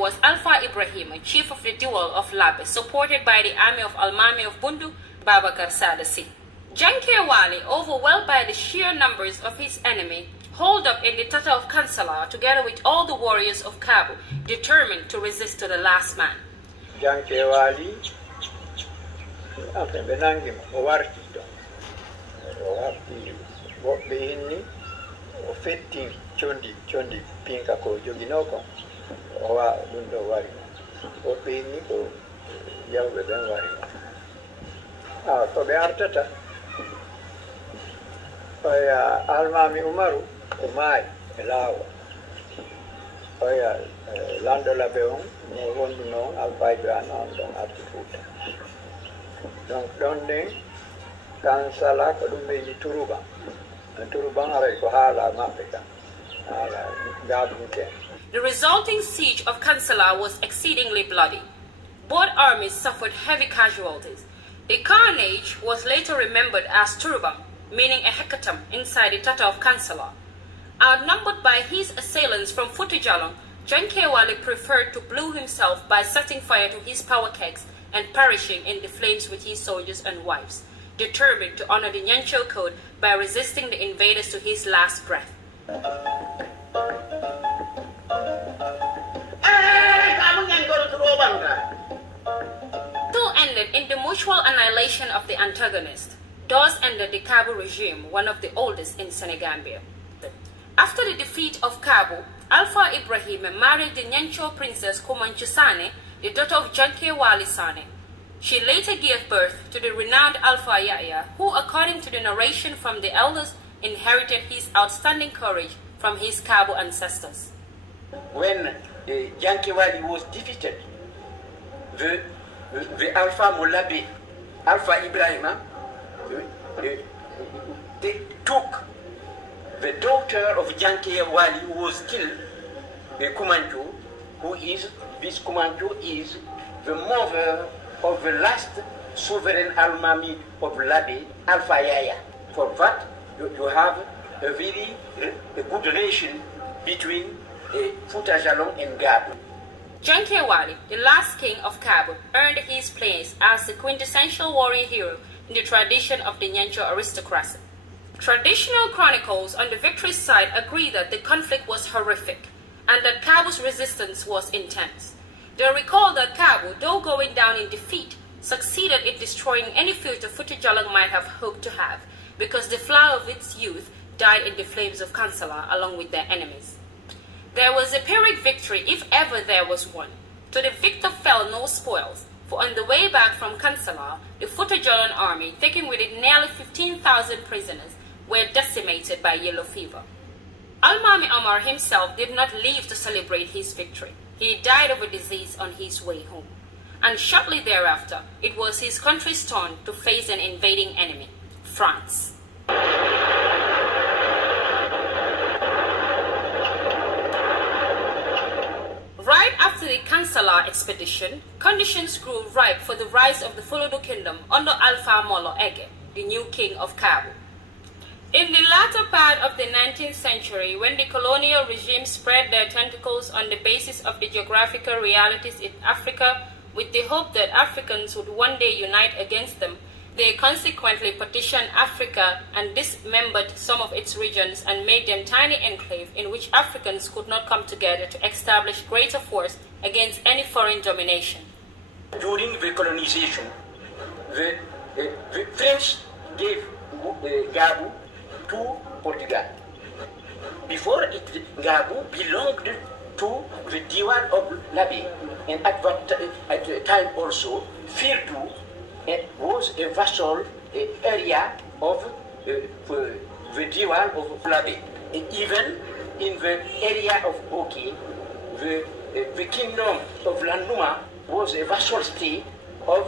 was Alpha Ibrahim, chief of the dual of Labe, supported by the army of Almami of Bundu, Babakar Sadasi. Janke Wali, overwhelmed by the sheer numbers of his enemy, holed up in the Tata of Kansala together with all the warriors of Kaabu, determined to resist to the last man. Janke Wali, after Benangim, Owarti, Bobini, or fitting Chondi, Pinkako, Joginoko, or Lundo Wari, Bobini, or Yahweh than Wari. Ah, to be Artata. Almami Umaru, Umai, Elawa. Lando Labeon, Mondo, Albaida, and Artifuta. Donc, donde Kansala, Columbi, Turuba, and Turuban, Kohala, Mapeka, Gabunke. The resulting siege of Kansala was exceedingly bloody. Both armies suffered heavy casualties. The carnage was later remembered as Turubang, meaning a hecatomb inside the Tata of Kansala. Outnumbered by his assailants from Futa Jollon, Janke Wali preferred to blow himself by setting fire to his power kegs and perishing in the flames with his soldiers and wives, determined to honor the Nyancho code by resisting the invaders to his last breath. Still ended in the mutual annihilation of the antagonist. Thus ended the Kaabu regime, one of the oldest in Senegambia. After the defeat of Kaabu, Alpha Ibrahim married the Nyancho princess Kumanchu Sane, the daughter of Janke Wali Sane. She later gave birth to the renowned Alpha Yahya, who, according to the narration from the elders, inherited his outstanding courage from his Kaabu ancestors. When Janke Wali was defeated, the Alpha Molabe, Alpha Ibrahim, they took the daughter of Janke Wali, who was killed, Kumanchu, this Kumanchu is the mother of the last sovereign Almami of Labe, Alpha Yahya. For that, you have a very good relation between Futa Jollon and Kaabu. Janke Wali, the last king of Kaabu, earned his place as the quintessential warrior hero in the tradition of the Nyancho aristocracy. Traditional chronicles on the victory side agree that the conflict was horrific and that Kaabu's resistance was intense. They recall that Kaabu, though going down in defeat, succeeded in destroying any future Futa Jollon might have hoped to have, because the flower of its youth died in the flames of Kansala along with their enemies. There was a Pyrrhic victory, if ever there was one. To the victor fell no spoils, for on the way back from Kansala, the Futa Jollon army, taking with it nearly 15,000 prisoners, were decimated by yellow fever. Almami Omar himself did not live to celebrate his victory. He died of a disease on his way home. And shortly thereafter, it was his country's turn to face an invading enemy, France. Right after the Kansala expedition, conditions grew ripe for the rise of the Folodo kingdom under Alpha Molo Ege, the new king of Kaabu. In the latter part of the 19th century, when the colonial regime spread their tentacles on the basis of the geographical realities in Africa with the hope that Africans would one day unite against them, they consequently partitioned Africa and dismembered some of its regions and made them tiny enclaves in which Africans could not come together to establish greater force against any foreign domination. During the colonization, the French gave Kaabu to Portugal. Before it, Kaabu belonged to the Diwan of Labe, and at the time also, Firdu was a vassal area of the Diwan of Labe. And even in the area of Boki, the kingdom of Landuma was a vassal state of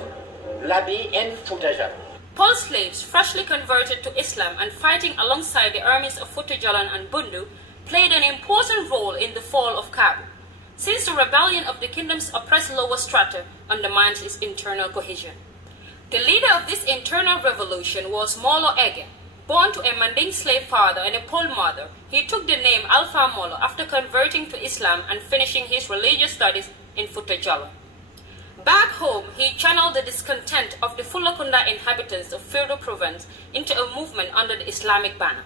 Labe and Futa Jollon. Paul slaves, freshly converted to Islam and fighting alongside the armies of Futa Jollon and Bundu, played an important role in the fall of Kaabu, since the rebellion of the kingdom's oppressed lower strata undermined its internal cohesion. The leader of this internal revolution was Molo Ege. Born to a Manding slave father and a Pole mother, he took the name Alpha Molo after converting to Islam and finishing his religious studies in Futa Jollon. Back home, he channeled the discontent of the Fulakunda inhabitants of Firdu province into a movement under the Islamic banner.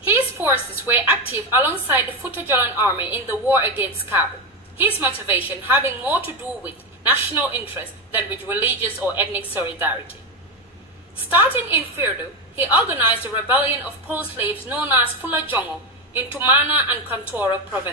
His forces were active alongside the Futa Jollon army in the war against Kaabu, his motivation having more to do with national interest than with religious or ethnic solidarity. Starting in Firdu, he organized a rebellion of Pole slaves known as Fula Jongo in Tumana and Kantoro province.